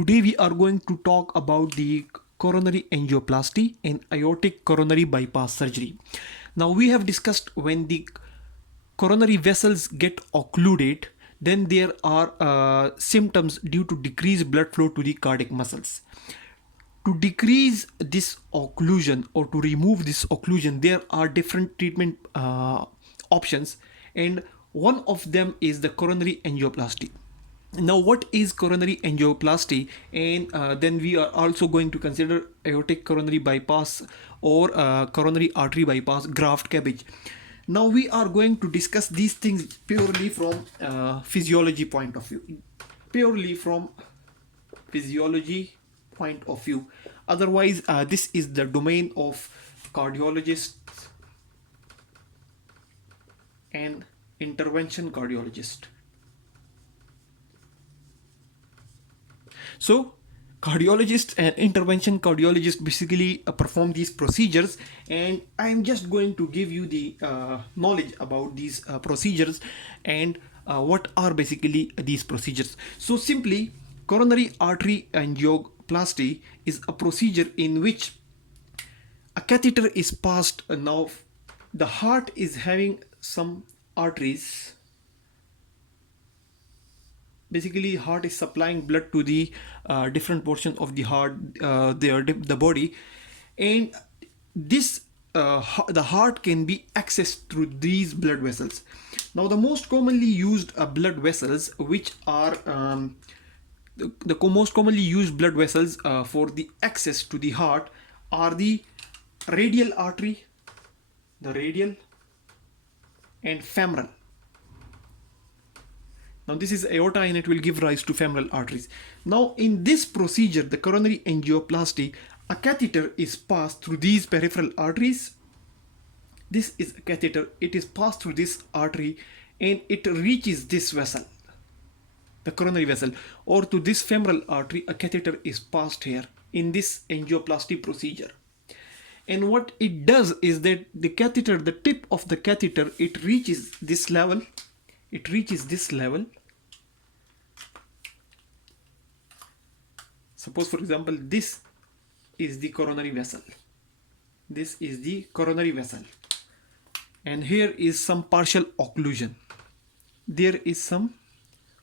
Today we are going to talk about the coronary angioplasty and aortic coronary bypass surgery. Now we have discussed when the coronary vessels get occluded, then there are symptoms due to decreased blood flow to the cardiac muscles. To decrease this occlusion or to remove this occlusion, there are different treatment options, and one of them is the coronary angioplasty. Now, what is coronary angioplasty? And then we are also going to consider aortic coronary bypass or coronary artery bypass, graft cabbage. Now we are going to discuss these things purely from physiology point of view. Purely from physiology point of view. Otherwise, this is the domain of cardiologists and intervention cardiologist. So cardiologist and intervention cardiologist basically perform these procedures, and I'm just going to give you the knowledge about these procedures and what are basically these procedures. So simply, coronary artery angioplasty is a procedure in which a catheter is passed. Now the heart is having some arteries. Basically, heart is supplying blood to the different portions of the heart, the body, and this the heart can be accessed through these blood vessels. Now the most commonly used blood vessels, which are the most commonly used blood vessels for the access to the heart, are the radial artery, the radial, and femoral. Now this is aorta and it will give rise to femoral arteries. Now in this procedure, the coronary angioplasty, a catheter is passed through these peripheral arteries. This is a catheter, it is passed through this artery and it reaches this vessel, the coronary vessel, or to this femoral artery. A catheter is passed here in this angioplasty procedure. And what it does is that the catheter, the tip of the catheter, it reaches this level. It reaches this level. Suppose, for example, this is the coronary vessel. This is the coronary vessel. And here is some partial occlusion. There is some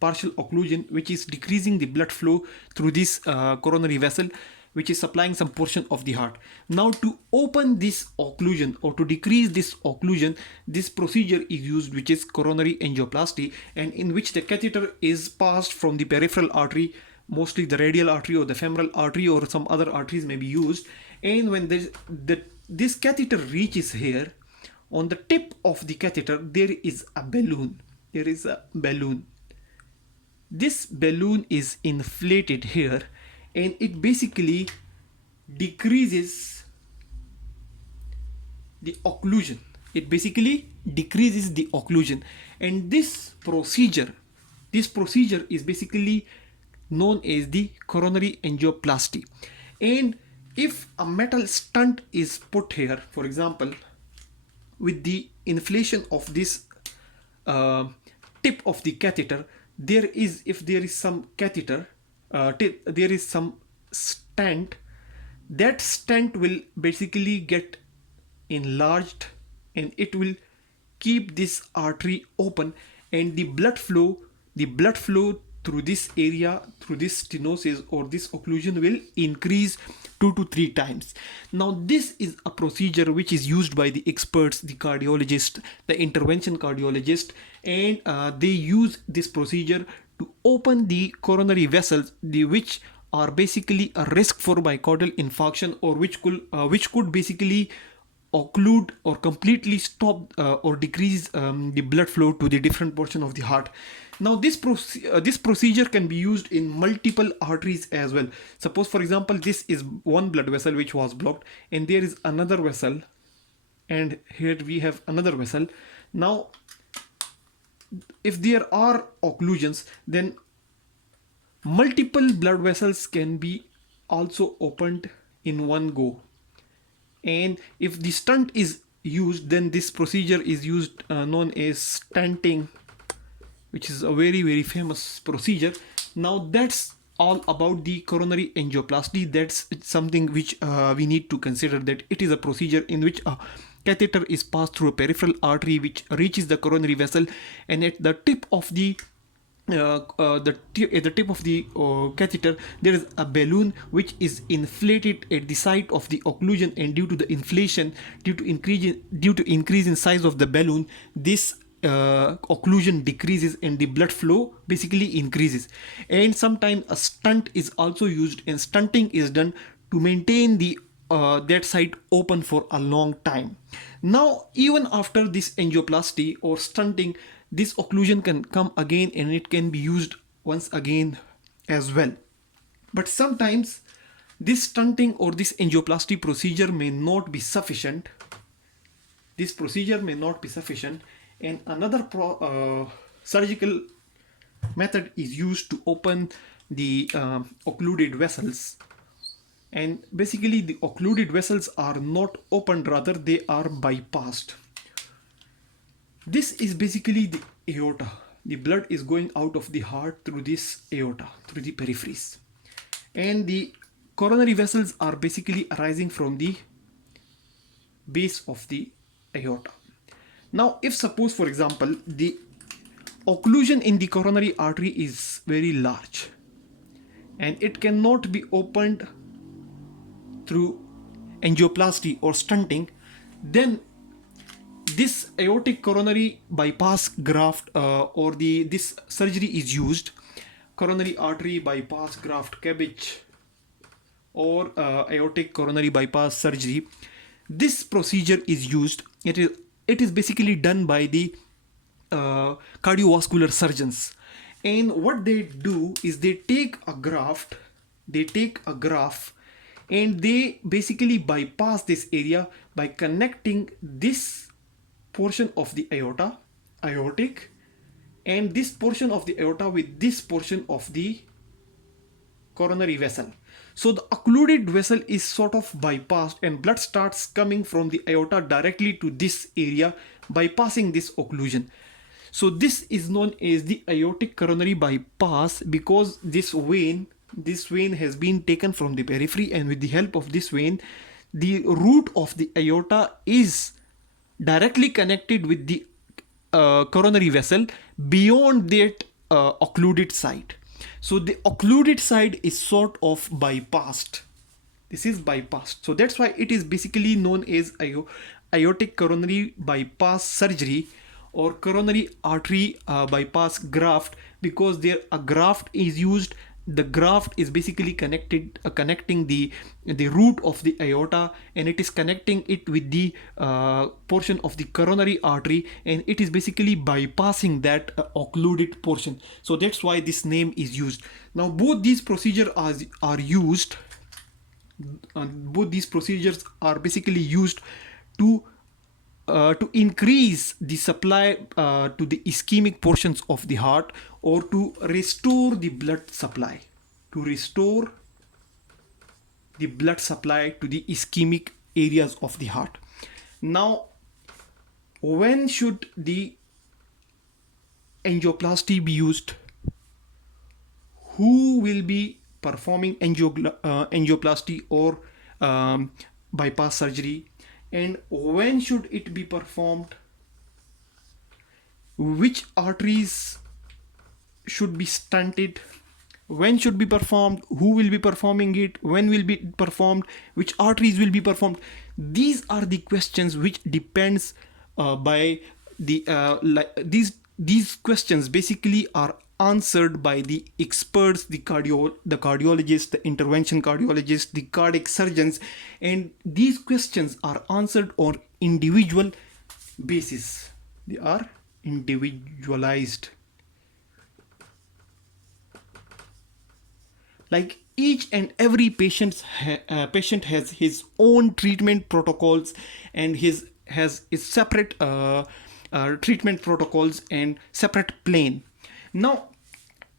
partial occlusion which is decreasing the blood flow through this coronary vessel, which is supplying some portion of the heart. Now to open this occlusion or to decrease this occlusion, this procedure is used, which is coronary angioplasty, and in which the catheter is passed from the peripheral artery, mostly the radial artery or the femoral artery, or some other arteries may be used. And when this catheter reaches here, on the tip of the catheter there is a balloon. There is a balloon. This balloon is inflated here, and it basically decreases the occlusion. It basically decreases the occlusion, and this procedure is basically known as the coronary angioplasty. And if a metal stent is put here, for example, with the inflation of this tip of the catheter, if there is some catheter, there is some stent, that stent will basically get enlarged and it will keep this artery open, and the blood flow through this area, through this stenosis or this occlusion, will increase 2 to 3 times. Now this is a procedure which is used by the experts, the cardiologist, the intervention cardiologist, and they use this procedure to open the coronary vessels, which are basically a risk for myocardial infarction, or which could basically occlude or completely stop or decrease the blood flow to the different portion of the heart. Now this procedure can be used in multiple arteries as well. Suppose, for example, this is one blood vessel which was blocked, and there is another vessel, and here we have another vessel. Now if there are occlusions, then multiple blood vessels can be also opened in one go. And if the stent is used, then this procedure is used, known as stenting, which is a very famous procedure. Now that's all about the coronary angioplasty. That's something which we need to consider, that it is a procedure in which a catheter is passed through a peripheral artery which reaches the coronary vessel, and at the tip of the at the tip of the catheter there is a balloon which is inflated at the site of the occlusion, and due to the inflation, due to increase in size of the balloon, this occlusion decreases and the blood flow basically increases. And sometimes a stunt is also used, and stunting is done to maintain the that site open for a long time. Now, even after this angioplasty or stunting, this occlusion can come again and it can be used once again as well. But sometimes this stunting or this angioplasty procedure may not be sufficient. This procedure may not be sufficient, and another surgical method is used to open the occluded vessels. And basically the occluded vessels are not opened, rather they are bypassed. This is basically the aorta. The blood is going out of the heart through this aorta, through the peripheries. And the coronary vessels are basically arising from the base of the aorta. Now, if suppose, for example, the occlusion in the coronary artery is very large and it cannot be opened through angioplasty or stunting, then this aortic coronary bypass graft or this surgery is used, coronary artery bypass graft CABG or aortic coronary bypass surgery. This procedure is used. It is basically done by the cardiovascular surgeons, and what they do is they take a graft, and they basically bypass this area by connecting this portion of the aorta, aortic, and this portion of the aorta with this portion of the coronary vessel. So the occluded vessel is sort of bypassed and blood starts coming from the aorta directly to this area, bypassing this occlusion. So this is known as the aortic coronary bypass, because this vein has been taken from the periphery, and with the help of this vein, the root of the aorta is directly connected with the coronary vessel beyond that occluded side. So the occluded side is sort of bypassed. This is bypassed. So that's why it is basically known as aortic coronary bypass surgery or coronary artery bypass graft, because there a graft is used. The graft is basically connecting the root of the aorta, and it is connecting it with the portion of the coronary artery, and it is basically bypassing that occluded portion. So that's why this name is used. Now both these procedures are used. Both these procedures are basically used to increase the supply to the ischemic portions of the heart, or to restore the blood supply, to the ischemic areas of the heart. Now, when should the angioplasty be used? Who will be performing angioplasty or bypass surgery? And when should it be performed? Which arteries should be stunted? When should be performed? Who will be performing it? When will be performed? Which arteries will be performed? These are the questions which depends by the these questions basically are answered by the experts, the cardiologists, the intervention cardiologists, the cardiac surgeons, and these questions are answered on individual basis. They are individualized. Like each and every patient has his own treatment protocols, and has separate treatment protocols and separate plane. Now,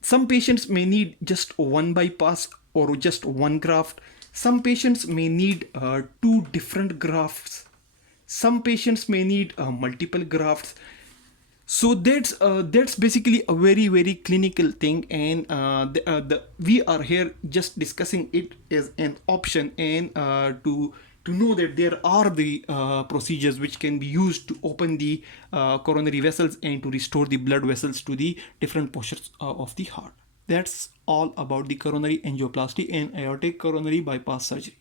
some patients may need just one bypass or just one graft. Some patients may need two different grafts. Some patients may need multiple grafts. So that's basically a very clinical thing, and we are here just discussing it as an option, and to know that there are the procedures which can be used to open the coronary vessels and to restore the blood vessels to the different portions of the heart. That's all about the coronary angioplasty and aortic coronary bypass surgery.